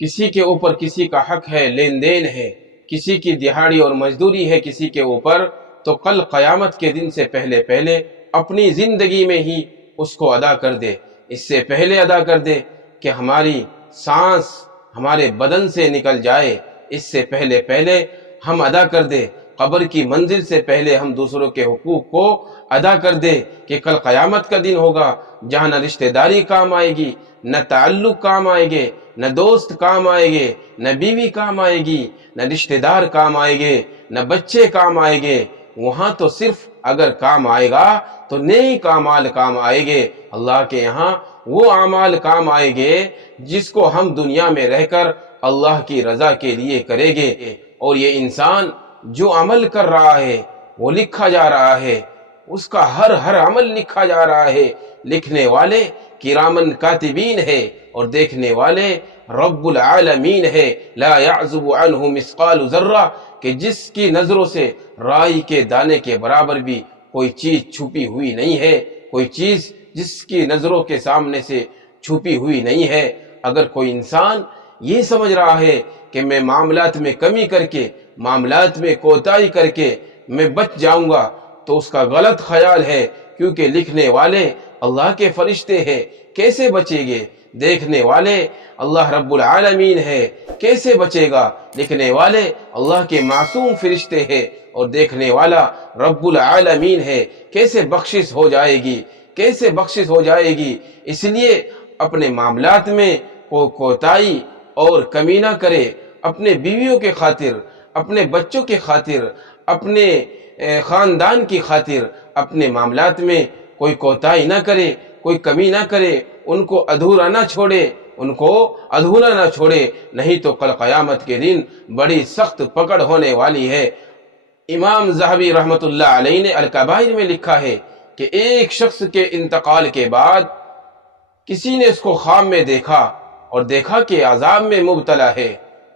کسی کے اوپر کسی کا حق ہے، لین دین ہے، کسی کی دہاڑی اور مزدوری ہے کسی کے اوپر، تو کل قیامت کے دن سے پہلے اپنی زندگی میں ہی اس کو ادا کر دے، اس سے پہلے ادا کر دے کہ ہماری سانس ہمارے بدن سے نکل جائے، اس سے پہلے ہم ادا کر دے، قبر کی منزل سے پہلے ہم دوسروں کے حقوق کو ادا کر دے کہ کل قیامت کا دن ہوگا جہاں نہ رشتہ داری کام آئے گی، نہ تعلق کام آئے گے، نہ دوست کام آئے گے، نہ بیوی کام آئے گی، نہ رشتہ دار کام آئے گے، نہ بچے کام آئے گے۔ وہاں تو صرف اگر کام آئے گا تو نیک اعمال کام آئے گے، اللہ کے یہاں وہ اعمال کام آئے گے جس کو ہم دنیا میں رہ کر اللہ کی رضا کے لیے کریں گے۔ اور یہ انسان جو عمل کر رہا ہے وہ لکھا جا رہا ہے، اس کا ہر عمل لکھا جا رہا ہے، لکھنے والے کرامن کاتبین ہے اور دیکھنے والے رب العالمین ہے، لا يعزب عنہ مثقال ذرہ، کہ جس کی نظروں سے رائی کے دانے کے برابر بھی کوئی چیز چھپی ہوئی نہیں ہے، کوئی چیز جس کی نظروں کے سامنے سے چھپی ہوئی نہیں ہے۔ اگر کوئی انسان یہ سمجھ رہا ہے کہ میں معاملات میں کمی کر کے، معاملات میں کوتاہی کر کے میں بچ جاؤں گا، تو اس کا غلط خیال ہے، کیونکہ لکھنے والے اللہ کے فرشتے ہیں، کیسے بچیں گے؟ دیکھنے والے اللہ رب العالمین ہے، کیسے بچے گا؟ لکھنے والے اللہ کے معصوم فرشتے ہیں اور دیکھنے والا رب العالمین ہے، کیسے بخشش ہو جائے گی؟ کیسے بخشش ہو جائے گی؟ اس لیے اپنے معاملات میں کوتاہی اور کمی نہ کرے، اپنے بیویوں کے خاطر، اپنے بچوں کے خاطر، اپنے خاندان کی خاطر اپنے معاملات میں کوئی کوتاہی نہ کرے، کوئی کمی نہ کرے، ان کو ادھورا نہ چھوڑے، ان کو ادھورا نہ چھوڑے، نہیں تو کل قیامت کے دن بڑی سخت پکڑ ہونے والی ہے۔ امام ذہبی رحمۃ اللہ علیہ نے الکبائر میں لکھا ہے کہ ایک شخص کے انتقال کے بعد کسی نے اس کو خواب میں دیکھا اور دیکھا کہ عذاب میں مبتلا ہے۔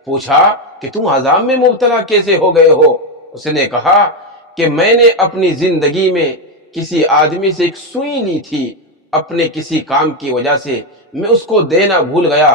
پوچھا کہ تم عذاب میں مبتلا کیسے ہو گئے ہو؟ اس نے کہا کہ میں نے اپنی زندگی میں کسی آدمی سے ایک سوئی لی تھی، اپنے کسی کام کی وجہ سے میں اس کو دینا بھول گیا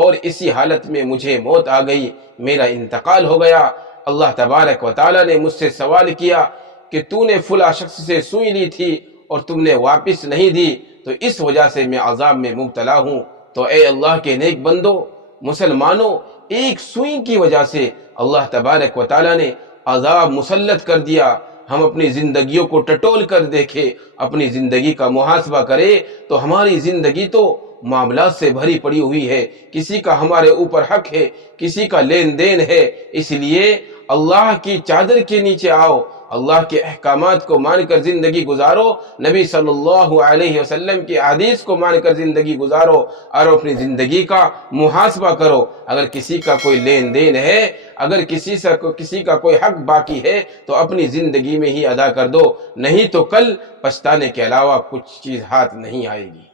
اور اسی حالت میں مجھے موت آ گئی، میرا انتقال ہو گیا۔ اللہ تبارک و تعالیٰ نے مجھ سے سوال کیا کہ تو نے فلاں شخص سے سوئی لی تھی اور تم نے واپس نہیں دی، تو اس وجہ سے میں عذاب میں مبتلا ہوں۔ تو اے اللہ کے نیک بندو، مسلمانوں، ایک سوئی کی وجہ سے اللہ تبارک و تعالیٰ نے عذاب مسلط کر دیا۔ ہم اپنی زندگیوں کو ٹٹول کر دیکھیں، اپنی زندگی کا محاسبہ کریں تو ہماری زندگی تو معاملات سے بھری پڑی ہوئی ہے، کسی کا ہمارے اوپر حق ہے، کسی کا لین دین ہے۔ اس لیے اللہ کی چادر کے نیچے آؤ، اللہ کے احکامات کو مان کر زندگی گزارو، نبی صلی اللہ علیہ وسلم کی حدیث کو مان کر زندگی گزارو اور اپنی زندگی کا محاسبہ کرو۔ اگر کسی کا کوئی لین دین ہے، اگر کسی کا کوئی حق باقی ہے تو اپنی زندگی میں ہی ادا کر دو، نہیں تو کل پچھتانے کے علاوہ کچھ چیز ہاتھ نہیں آئے گی۔